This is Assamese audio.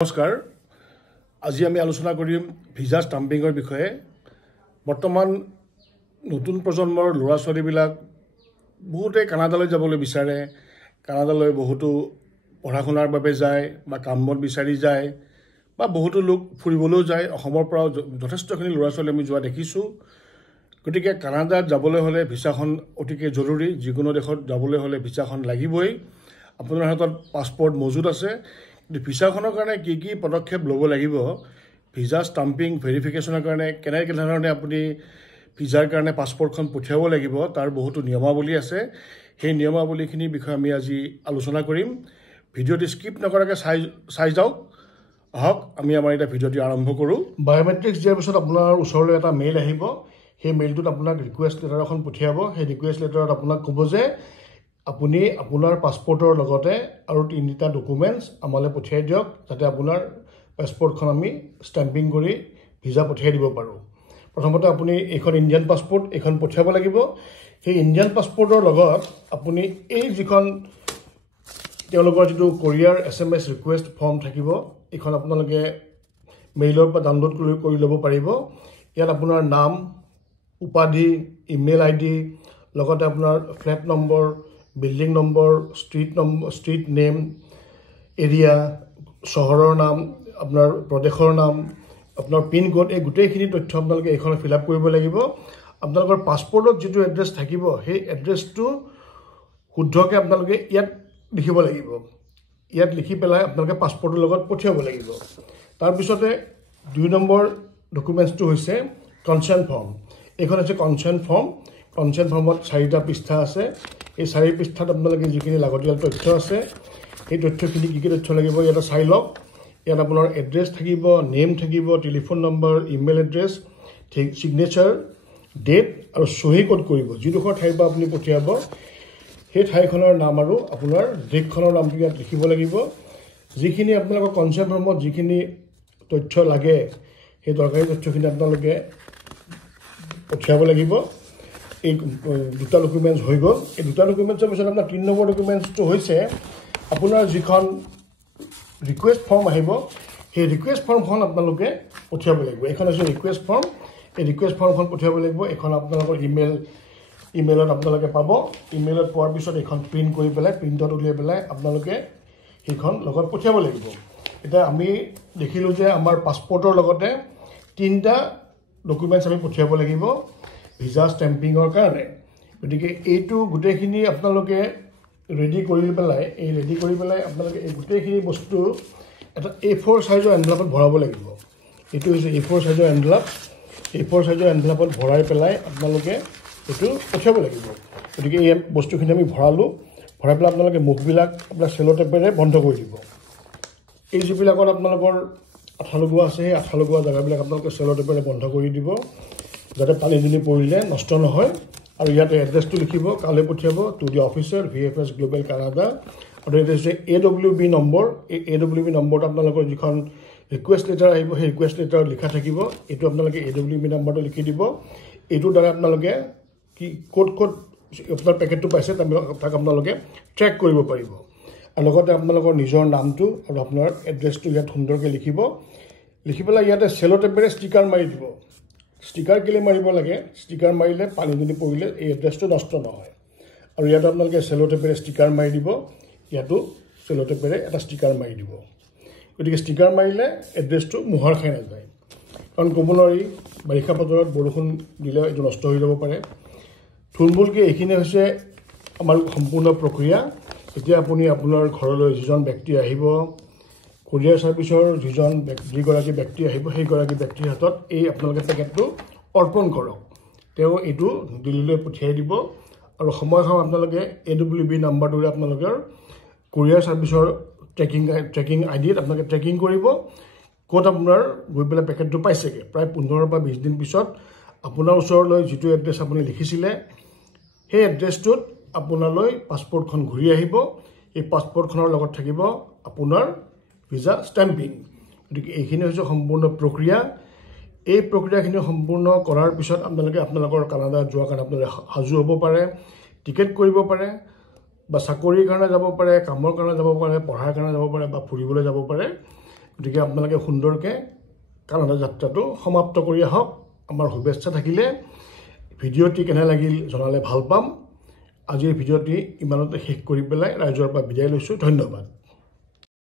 নমস্কাৰ আজি আমি আলোচনা কৰিম ভিসা ষ্টাম্পিংৰ বিষয়ে বৰ্তমান নতুন প্ৰজন্মৰ ল'ৰা ছোৱালীবিলাক বহুতে কানাডালৈ যাবলৈ বিচাৰে কানাডালৈ বহুতো পঢ়া শুনাৰ বাবে যায় বা কাম বন বিচাৰি যায় বা বহুতো লোক ফুৰিবলৈও যায় অসমৰ পৰা যথেষ্টখিনি ল'ৰা ছোৱালী আমি যোৱা দেখিছোঁ গতিকে কানাডাত যাবলৈ হ'লে ভিসাখন অতিকৈ জৰুৰী যিকোনো দেশত যাবলৈ হ'লে ভিসাখন লাগিবই আপোনাৰ হাতত পাছপৰ্ট মজুদ আছে ভিসাখনৰ কাৰণে কি পদক্ষেপ ল'ব লাগিব ভিসা ষ্টাম্পিং ভেৰিফিকেশ্যনৰ কাৰণে কেনেধৰণে আপুনি ভিসাৰ কাৰণে পাছপৰ্টখন পঠিয়াব লাগিব তাৰ বহুতো নিয়মাৱলী আছে সেই নিয়মাৱলীখিনিৰ বিষয়ে আমি আজি আলোচনা কৰিম ভিডিঅ'টি স্কিপ নকৰাকৈ চাই যাওক আহক আমি আমাৰ এটা ভিডিঅ'টি আৰম্ভ কৰোঁ বায়োমেট্ৰিক্স দিয়াৰ পিছত আপোনাৰ ওচৰলৈ এটা মেইল আহিব সেই মেইলটোত আপোনাক ৰিকুৱেষ্ট লেটাৰ এখন পঠিয়াব সেই ৰিকুৱেষ্ট লেটাৰত আপোনাক ক'ব যে আপুনি আপোনাৰ পাছপৰ্টৰ লগতে আৰু তিনিটা ডকুমেণ্টছ আমালৈ পঠিয়াই দিয়ক যাতে আপোনাৰ পাছপৰ্টখন আমি ষ্টাম্পিং কৰি ভিসা পঠিয়াই দিব পাৰোঁ প্ৰথমতে আপুনি এইখন ইণ্ডিয়ান পাছপৰ্ট এইখন পঠিয়াব লাগিব সেই ইণ্ডিয়ান পাছপৰ্টৰ লগত আপুনি এই যিখন তেওঁলোকৰ যিটো কোৰিয়াৰ SMS ৰিকুৱেষ্ট ফৰ্ম থাকিব এইখন আপোনালোকে মেইলৰ পৰা ডাউনলোড কৰি ল'ব পাৰিব ইয়াত আপোনাৰ নাম উপাধি ইমেইল ID লগতে আপোনাৰ flat number building number street name area চহৰৰ নাম আপোনাৰ প্ৰদেশৰ নাম আপোনাৰ পিন কোড এই গোটেইখিনি তথ্য আপোনালোকে এইখন ফিল আপ কৰিব লাগিব আপোনালোকৰ পাছপৰ্টত যিটো এড্ৰেছ থাকিব সেই এড্ৰেছটো শুদ্ধকৈ আপোনালোকে ইয়াত লিখিব লাগিব ইয়াত লিখি পেলাই আপোনালোকে পাছপৰ্টৰ লগত পঠিয়াব লাগিব তাৰপিছতে 2 নম্বৰ ডকুমেণ্টছটো হৈছে কনচেণ্ট ফৰ্ম এইখন হৈছে কনচেণ্ট ফৰ্মত 4টা পৃষ্ঠা আছে এই 4 পৃষ্ঠাত আপোনালোকে যিখিনি লাগতিয়াল তথ্য আছে সেই তথ্যখিনি কি তথ্য লাগিব ইয়াত চাই লওক ইয়াত আপোনাৰ এড্ৰেছ থাকিব নেম থাকিব telephone number email address signature date আৰু সহি ক'ড কৰিব যিডোখৰ ঠাইৰ পৰা আপুনি পঠিয়াব সেই ঠাইখনৰ নাম আৰু আপোনাৰ দেশখনৰ নামটো ইয়াত লিখিব লাগিব যিখিনি আপোনালোকৰ কনচেপ্ট ফৰ্মত যিখিনি তথ্য লাগে সেই দৰকাৰী তথ্যখিনি আপোনালোকে পঠিয়াব লাগিব এই দুটা ডকুমেণ্টছ হৈ গ'ল এই দুটা ডকুমেণ্টছৰ পিছত আপোনাৰ 3 নম্বৰ ডকুমেণ্টছটো হৈছে আপোনাৰ যিখন ৰিকুৱেষ্ট ফৰ্ম আহিব সেই ৰিকুৱেষ্ট ফৰ্মখন আপোনালোকে পঠিয়াব লাগিব এইখন হৈছে ৰিকুৱেষ্ট ফৰ্ম এই ৰিকুৱেষ্ট ফৰ্মখন পঠিয়াব লাগিব এইখন আপোনালোকৰ ইমেইলত আপোনালোকে পাব ইমেইলত পোৱাৰ পিছত এইখন প্ৰিণ্ট কৰি পেলাই প্ৰিণ্টত উলিয়াই পেলাই আপোনালোকে সেইখন লগত পঠিয়াব লাগিব এতিয়া আমি দেখিলোঁ যে আমাৰ পাছপৰ্টৰ লগতে 3টা ডকুমেণ্টছ আমি পঠিয়াব লাগিব ভিসা ষ্টাম্পিঙৰ কাৰণে গতিকে এইটো গোটেইখিনি আপোনালোকে ৰেডি কৰি পেলাই আপোনালোকে এই গোটেইখিনি বস্তু এটা A4 সাইজৰ এনভেলপত ভৰাব লাগিব এইটো হৈছে A4 সাইজৰ এনভেলপত ভৰাই পেলাই আপোনালোকে এইটো পঠিয়াব লাগিব গতিকে এই বস্তুখিনি আমি ভৰাই পেলাই আপোনালোকে মুখবিলাক আপোনাৰ চেলো টেপেৰে বন্ধ কৰি দিব এই যিবিলাকত আপোনালোকৰ আঠা লগোৱা আছে সেই আঠা লগোৱা জেগাবিলাক আপোনালোকে চেলো টেপেৰে বন্ধ কৰি দিব যাতে পানী দুনি পৰিলে নষ্ট নহয় আৰু ইয়াতে এড্ৰেছটো লিখিব কালে পঠিয়াব to the officer VFS global Canada আৰু এইটো হৈছে AWB নম্বৰ এই AWB নম্বৰটো আপোনালোকৰ যিখন ৰিকুৱেষ্ট লেটাৰ আহিব সেই ৰিকুৱেষ্ট লেটাৰত লিখা থাকিব এইটো আপোনালোকে AWB নম্বৰটো লিখি দিব এইটোৰ দ্বাৰা আপোনালোকে কি ক'ত আপোনাৰ পেকেটটো পাইছে তাক আপোনালোকে ট্ৰেক কৰিব পাৰিব আৰু লগতে আপোনালোকৰ নিজৰ নামটো আৰু আপোনাৰ এড্ৰেছটো ইয়াত সুন্দৰকৈ লিখি পেলাই ইয়াতে চেলো টেপেৰে ষ্টিকাৰ মাৰি দিব ষ্টিকাৰ কেলে মাৰিব লাগে ষ্টিকাৰ মাৰিলে পানী দুনি পৰিলে এই এড্ৰেছটো নষ্ট নহয় আৰু ইয়াত আপোনালোকে চেলো টেপেৰে ষ্টিকাৰ মাৰি দিব ইয়াতো চেলো টেপেৰে এটা ষ্টিকাৰ মাৰি দিব গতিকে ষ্টিকাৰ মাৰিলে এড্ৰেছটো মোহৰ খাই নাযায় কাৰণ ক'ব নোৱাৰি বাৰিষা বতৰত বৰষুণ দিলে এইটো নষ্ট হৈ যাব পাৰে থুলমূলকৈ এইখিনি হৈছে আমাৰ সম্পূৰ্ণ প্ৰক্ৰিয়া এতিয়া আপুনি আপোনাৰ ঘৰলৈ যিজন ব্যক্তি আহিব কোৰিয়াৰ ছাৰ্ভিচৰ যিগৰাকী ব্যক্তি আহিব সেইগৰাকী ব্যক্তিৰ হাতত এই আপোনালোকে পেকেটটো অৰ্পণ কৰক তেওঁ এইটো দিল্লীলৈ পঠিয়াই দিব আৰু সময় আপোনালোকে AWB নাম্বাৰটোৰে আপোনালোকৰ কোৰিয়াৰ ছাৰ্ভিচৰ ট্ৰেকিং IDত আপোনালোকে ট্ৰেকিং কৰিব ক'ত আপোনাৰ গৈ পেলাই পেকেটটো পাইছেগৈ প্ৰায় 15 বা 20 দিন পিছত আপোনাৰ ওচৰলৈ যিটো এড্ৰেছ আপুনি লিখিছিলে সেই এড্ৰেছটোত আপোনালৈ পাছপৰ্টখন ঘূৰি আহিব এই পাছপৰ্টখনৰ লগত থাকিব আপোনাৰ ভিসা ষ্টাম্পিং গতিকে এইখিনি হৈছে সম্পূৰ্ণ প্ৰক্ৰিয়া এই প্ৰক্ৰিয়াখিনি সম্পূৰ্ণ কৰাৰ পিছত আপোনালোকে আপোনালোকৰ কানাডা যোৱাৰ কাৰণে আপোনালোকে সাজু হ'ব পাৰে টিকেট কৰিব পাৰে বা চাকৰিৰ কাৰণে যাব পাৰে কামৰ কাৰণে যাব পাৰে পঢ়াৰ কাৰণে যাব পাৰে বা ফুৰিবলৈ যাব পাৰে গতিকে আপোনালোকে সুন্দৰকৈ কানাডা যাত্ৰাটো সমাপ্ত কৰি আহক। আমাৰ শুভেচ্ছা থাকিলে ভিডিঅ'টি কেনে লাগিল জনালে ভাল পাম। আজিৰ ভিডিঅ'টি ইমানতে শেষ কৰি পেলাই ৰাইজৰ পৰা বিদায় লৈছোঁ। ধন্যবাদ।